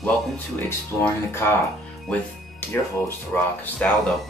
Welcome to Exploring the Ka with your host, Rock Castaldo.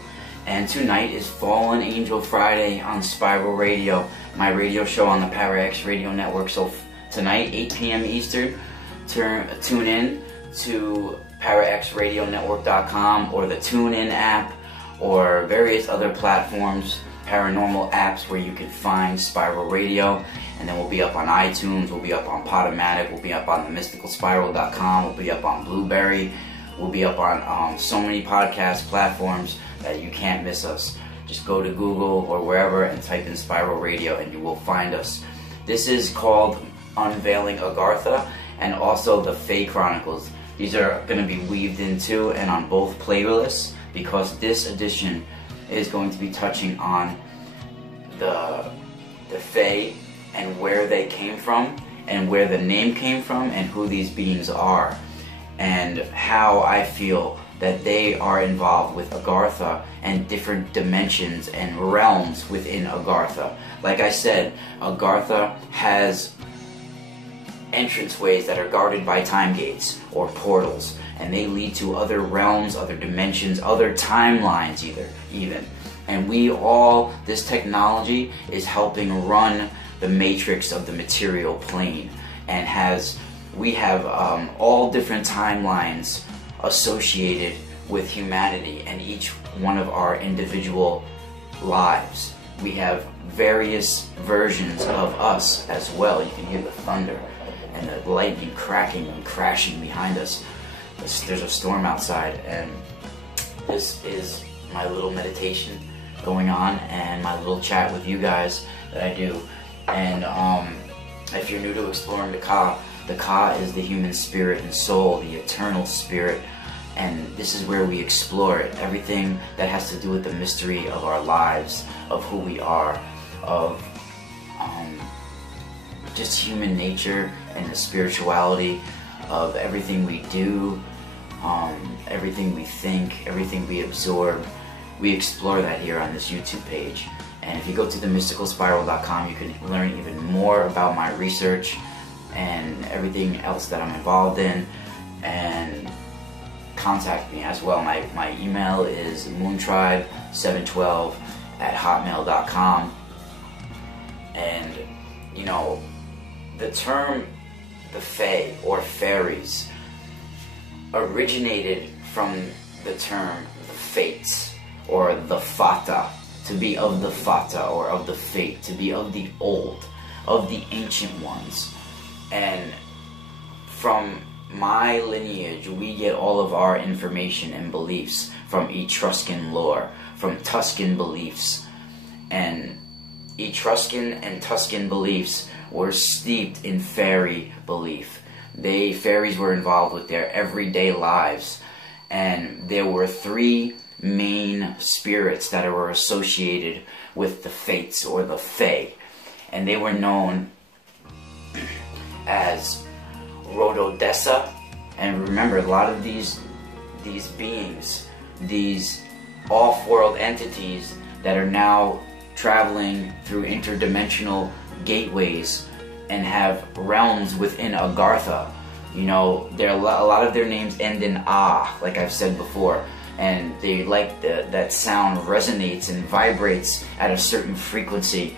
And tonight is Fallen Angel Friday on Spiral Radio, my radio show on the Power X Radio Network. So tonight, 8 p.m. Eastern, tune in to PowerXRadioNetwork.com or the TuneIn app or various other platforms, paranormal apps where you can find Spiral Radio. And then we'll be up on iTunes, we'll be up on Podomatic, we'll be up on themysticalspiral.com, we'll be up on Blueberry, we'll be up on so many podcast platforms that you can't miss us. Just go to Google or wherever and type in Spiral Radio and you will find us. This is called Unveiling Agartha and also the Fae Chronicles. These are going to be weaved into and on both playlists because this edition is going to be touching on the Fae and where they came from, and where the name came from, and who these beings are, and how I feel that they are involved with Agartha and different dimensions and realms within Agartha. Like I said, Agartha has entranceways that are guarded by time gates or portals, and they lead to other realms, other dimensions, other timelines even. And this technology is helping run the matrix of the material plane, and we have all different timelines associated with humanity and each one of our individual lives. We have various versions of us as well. You can hear the thunder and the lightning cracking and crashing behind us. There's a storm outside, and this is my little meditation going on and my little chat with you guys that I do. And if you're new to exploring the Ka is the human spirit and soul, the eternal spirit, and this is where we explore it. Everything that has to do with the mystery of our lives, of who we are, of just human nature and the spirituality of everything we do, everything we think, everything we absorb. We explore that here on this YouTube page. And if you go to themysticalspiral.com, you can learn even more about my research and everything else that I'm involved in, and contact me as well. My email is moontribe712@hotmail.com. And you know, the term the Fae or fairies originated from the term the fates or the Fata, to be of the Fata or of the fate, to be of the old, of the ancient ones. And from my lineage, we get all of our information and beliefs from Etruscan lore, from Tuscan beliefs. And Etruscan and Tuscan beliefs were steeped in fairy belief. Fairies were involved with their everyday lives. And there were three main spirits that were associated with the fates or the Fae, and they were known as Rhododessa. And remember, a lot of these beings, these off-world entities that are now traveling through interdimensional gateways and have realms within Agartha, you know, a lot of their names end in Ah, like I've said before. And they like that sound resonates and vibrates at a certain frequency.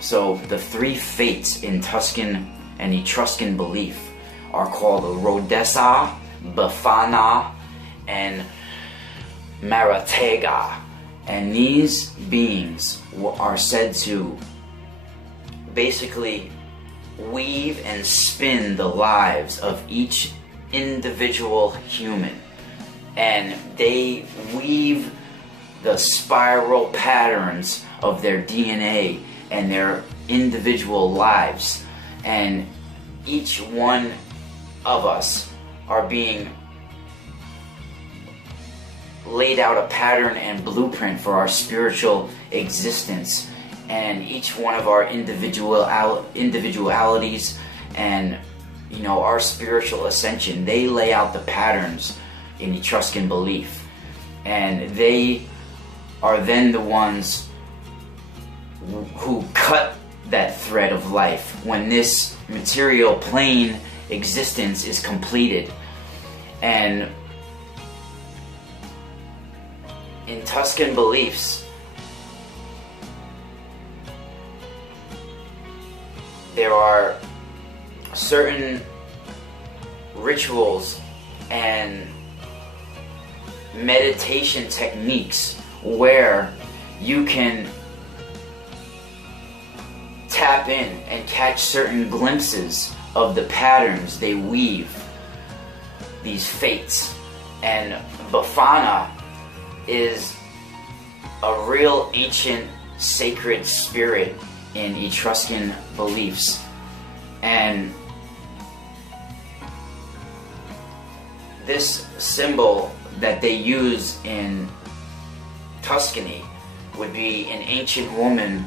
So the three fates in Tuscan and Etruscan belief are called Rhodessa, Befana, and Maratega. And these beings are said to basically weave and spin the lives of each individual human. And they weave the spiral patterns of their DNA and their individual lives. And each one of us are being laid out a pattern and blueprint for our spiritual existence. And each one of our individualities and, you know, our spiritual ascension, they lay out the patterns in Etruscan belief, and they are then the ones who cut that thread of life when this material plane existence is completed. And in Tuscan beliefs, there are certain rituals and meditation techniques where you can tap in and catch certain glimpses of the patterns they weave, these fates. And Befana is a real ancient sacred spirit in Etruscan beliefs. And this symbol that they use in Tuscany would be an ancient woman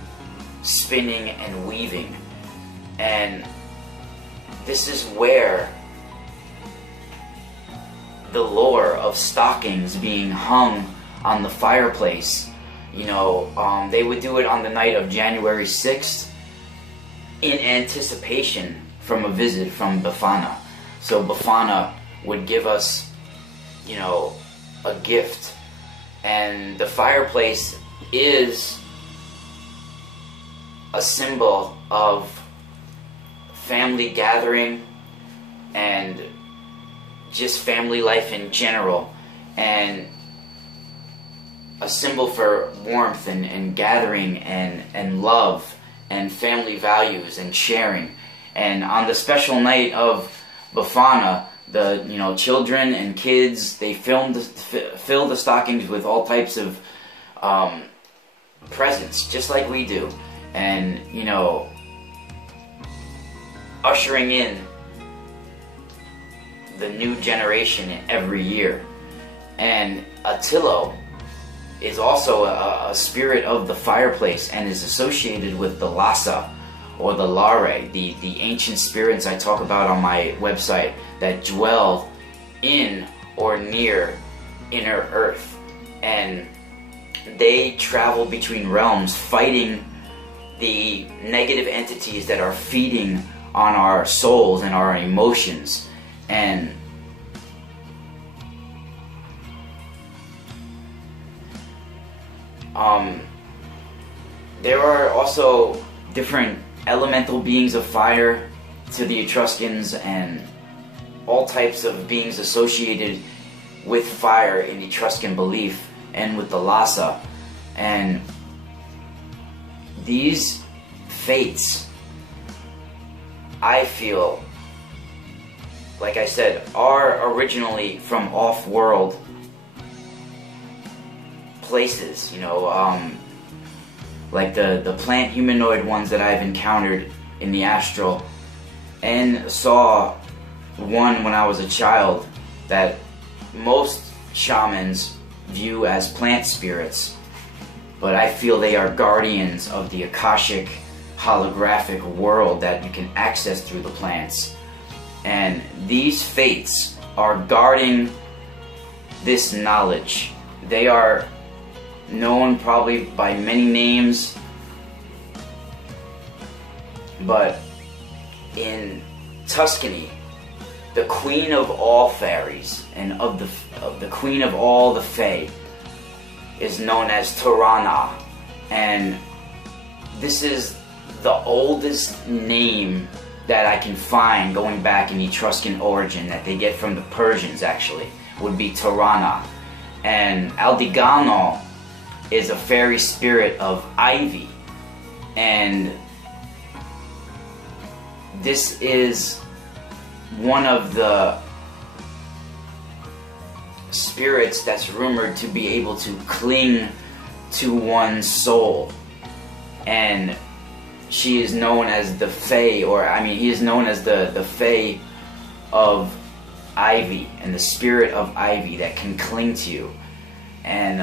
spinning and weaving. And this is where the lore of stockings being hung on the fireplace, you know, they would do it on the night of January 6th in anticipation from a visit from Befana. So Befana would give us, you know, a gift. And the fireplace is a symbol of family gathering and just family life in general, and a symbol for warmth and gathering and love and family values and sharing. And on the special night of Befana, the, you know, children and kids, they fill the stockings with all types of presents, just like we do, and, you know, ushering in the new generation every year. And Attillo is also a spirit of the fireplace and is associated with the Lhasa or the Lare, the ancient spirits I talk about on my website that dwell in or near inner earth. And they travel between realms fighting the negative entities that are feeding on our souls and our emotions. And there are also different elemental beings of fire to the Etruscans, and all types of beings associated with fire in Etruscan belief and with the Lhasa. And these fates, I feel, like I said, are originally from off-world places, you know, like the plant humanoid ones that I've encountered in the astral, and saw one when I was a child that most shamans view as plant spirits, but I feel they are guardians of the Akashic holographic world that you can access through the plants. And these fates are guarding this knowledge. They are known probably by many names, but in Tuscany, the queen of all fairies and of the queen of all the fae is known as Turanna. And this is the oldest name that I can find going back in Etruscan origin, that they get from the Persians actually, would be Turanna. And Aldigano is a fairy spirit of ivy, and this is one of the spirits that's rumored to be able to cling to one's soul. And she is known as the Fae, or I mean, he is known as the Fae of Ivy, and the spirit of Ivy that can cling to you. And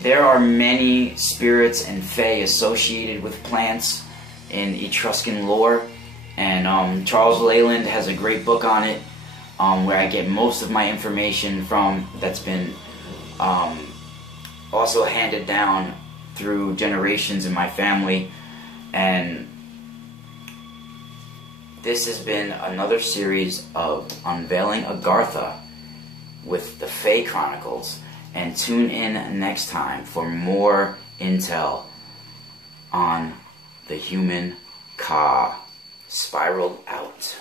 there are many spirits and Fae associated with plants in Etruscan lore. And Charles Leyland has a great book on it, where I get most of my information from, that's been also handed down through generations in my family. And this has been another series of Unveiling Agartha. with the Fae Chronicles, and tune in next time for more intel on the human Ka. Spiral out.